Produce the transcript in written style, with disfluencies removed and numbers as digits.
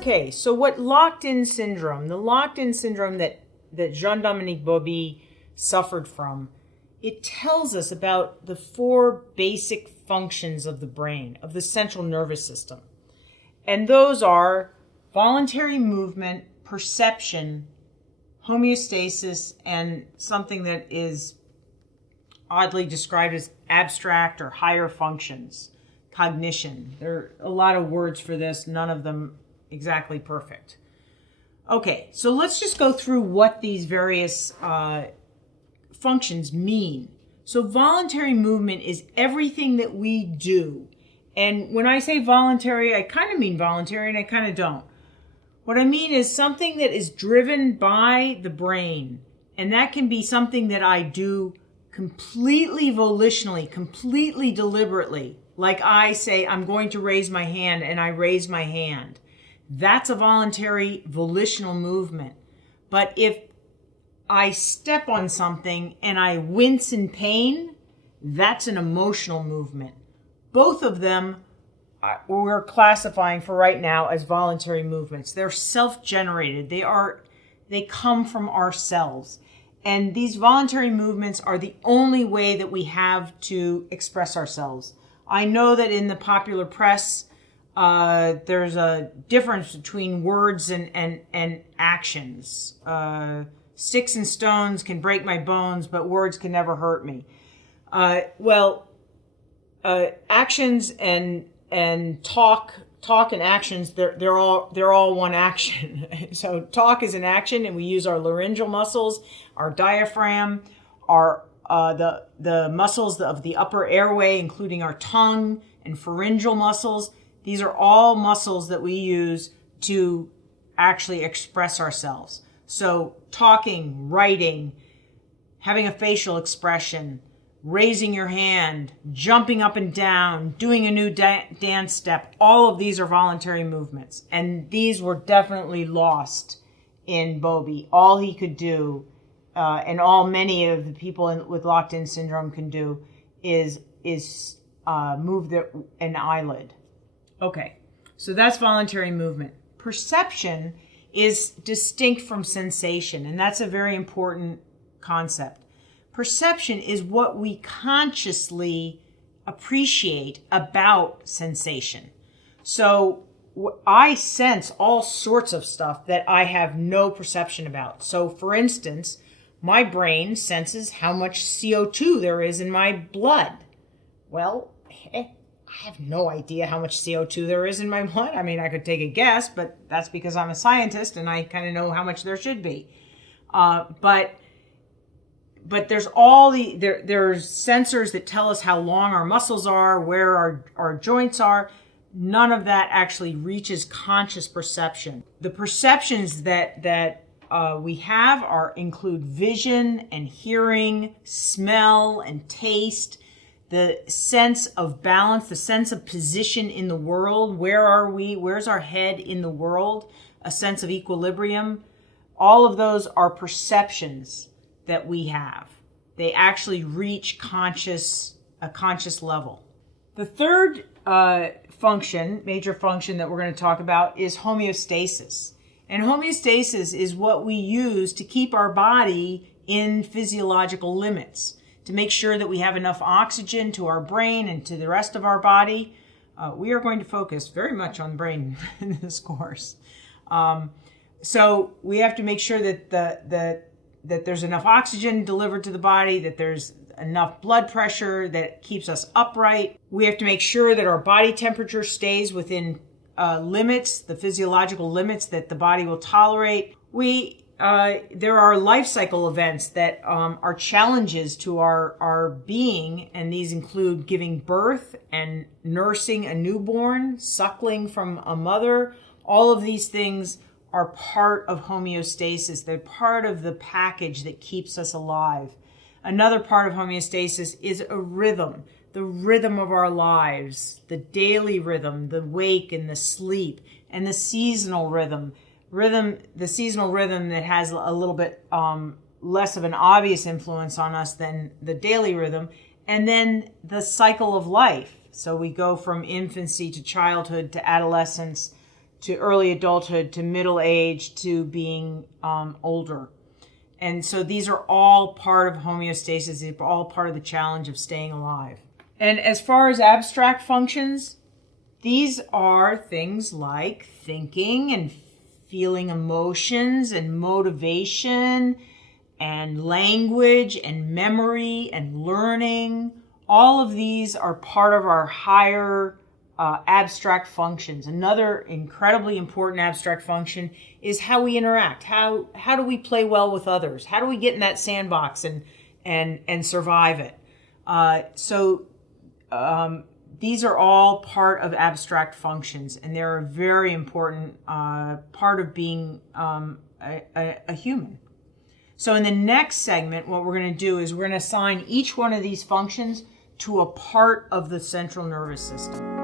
Okay, so what locked-in syndrome, the locked-in syndrome that Jean-Dominique Bauby suffered from, it tells us about the four basic functions of the brain, of the central nervous system. And those are voluntary movement, perception, homeostasis, and something that is oddly described as abstract or higher functions, cognition. There are a lot of words for this, none of them exactly perfect. Okay, so let's just go through what these various functions mean. So voluntary movement is everything that we do. And when I say voluntary, I kind of mean voluntary and I kind of don't. What I mean is something that is driven by the brain. And that can be something that I do completely volitionally, completely deliberately. Like I say, I'm going to raise my hand and I raise my hand. That's a voluntary volitional movement. But if I step on something and I wince in pain, that's an emotional movement. Both of them we're classifying for right now as voluntary movements. They're self-generated. They come from ourselves. And these voluntary movements are the only way that we have to express ourselves. I know that in the popular press, there's a difference between words and actions. Sticks and stones can break my bones, but words can never hurt me. Actions and talk and actions, they're all one action. So talk is an action, and we use our laryngeal muscles, our diaphragm, our the muscles of the upper airway, including our tongue and pharyngeal muscles. These are all muscles that we use to actually express ourselves. So talking, writing, having a facial expression, raising your hand, jumping up and down, doing a new dance step, all of these are voluntary movements. And these were definitely lost in Bauby. All he could do, and all many of the people with locked-in syndrome can do, is move an eyelid. Okay, so that's voluntary movement. Perception is distinct from sensation, and that's a very important concept. Perception is what we consciously appreciate about sensation. So I sense all sorts of stuff that I have no perception about. So for instance, my brain senses how much CO2 there is in my blood. Well, I have no idea how much CO2 there is in my blood. I mean, I could take a guess, but that's because I'm a scientist and I kind of know how much there should be. But there's there's sensors that tell us how long our muscles are, where our joints are. None of that actually reaches conscious perception. The perceptions that we have include vision and hearing, smell and taste, the sense of balance, the sense of position in the world. Where are we? Where's our head in the world? A sense of equilibrium. All of those are perceptions that we have. They actually reach a conscious level. The third major function that we're going to talk about is homeostasis. And homeostasis is what we use to keep our body in physiological limits, to make sure that we have enough oxygen to our brain and to the rest of our body. We are going to focus very much on the brain in this course. So we have to make sure that there's enough oxygen delivered to the body, that there's enough blood pressure that keeps us upright. We have to make sure that our body temperature stays within limits, the physiological limits that the body will tolerate. There are life cycle events that are challenges to our being, and these include giving birth and nursing a newborn, suckling from a mother. All of these things are part of homeostasis. They're part of the package that keeps us alive. Another part of homeostasis is a rhythm, the rhythm of our lives, the daily rhythm, the wake and the sleep, and the seasonal rhythm. The seasonal rhythm that has a little bit less of an obvious influence on us than the daily rhythm. And then the cycle of life. So we go from infancy to childhood to adolescence to early adulthood, to middle age, to being older. And so these are all part of homeostasis. They're all part of the challenge of staying alive. And as far as abstract functions, these are things like thinking and feeling emotions and motivation and language and memory and learning. All of these are part of our higher abstract functions. Another incredibly important abstract function is how we interact. How do we play well with others? How do we get in that sandbox and survive it? These are all part of abstract functions, and they're a very important part of being a human. So in the next segment, what we're going to do is we're going to assign each one of these functions to a part of the central nervous system.